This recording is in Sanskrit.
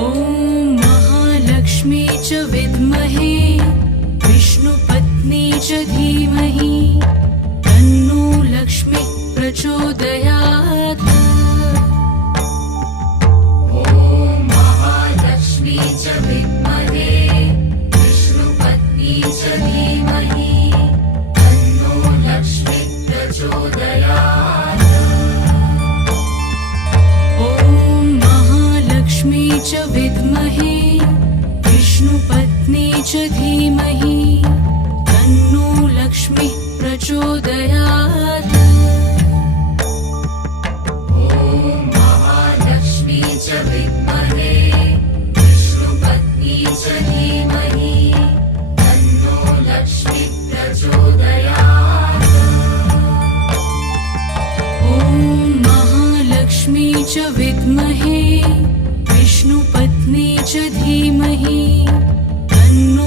ॐ महालक्ष्मी च विद्महे विष्णुपत्नी च धीमहि तन्नो लक्ष्मी प्रचोदयात्। ॐ महालक्ष्मी च विद्महे विष्णुपत्नी च धीमहि तन्नो लक्ष्मी प्रचोदयात्। ॐ महालक्ष्मी च विद्महे विष्णुपत्नी च धीमहि तन्नो लक्ष्मी प्रचोदयात्। ॐ महालक्ष्मी च विद्महे विष्णुपत्नी च धीमहि तन्नो लक्ष्मी प्रचोदयात्। ॐ महालक्ष्मी च विद्महे विष्णुपत्नी च धीमहि तन्नो